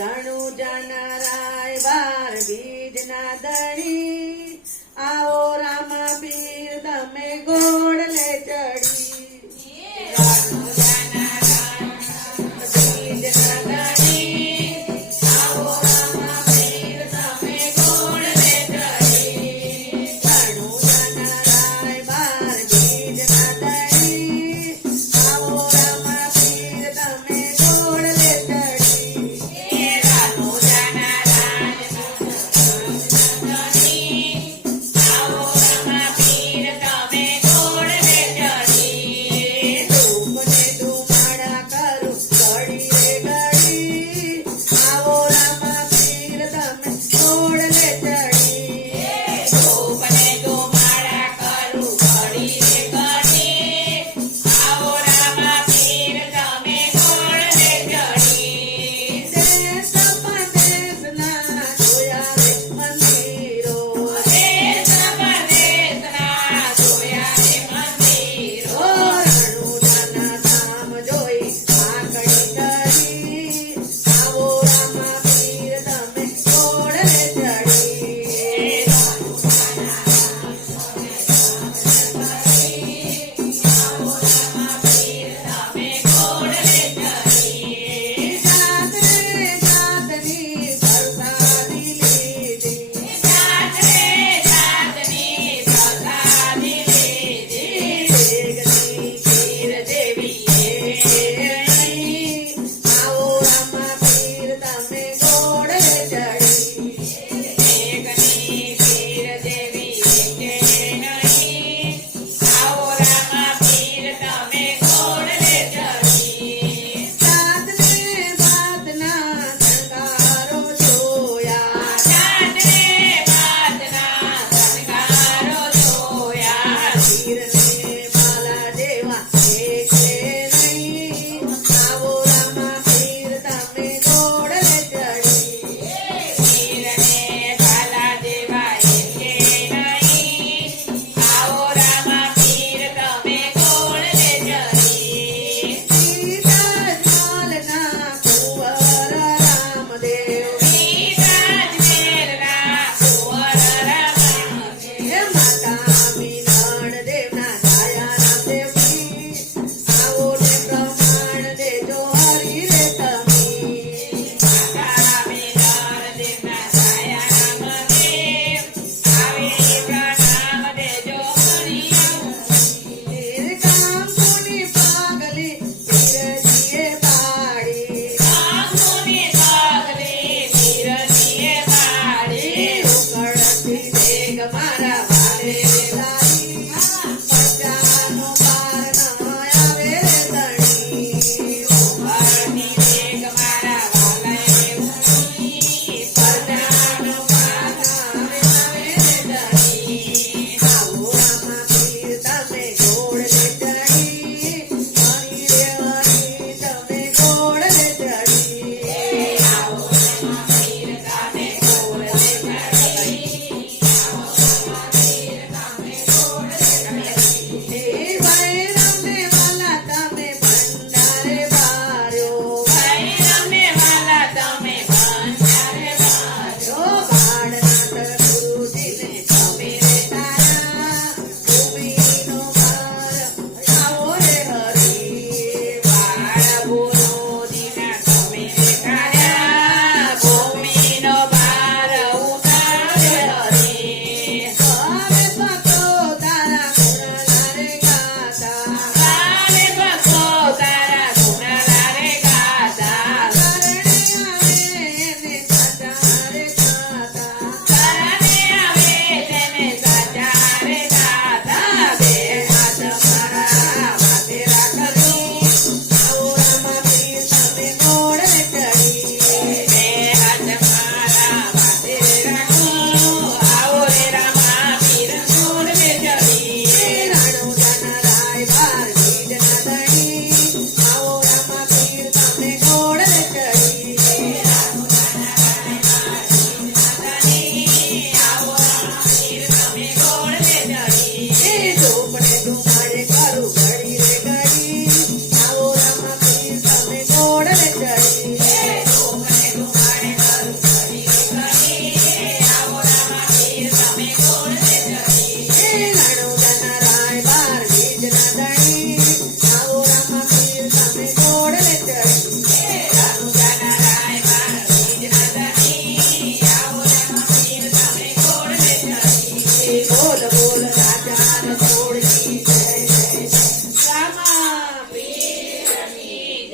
રણુ જાના રાય બાર બીજના દણી yeah.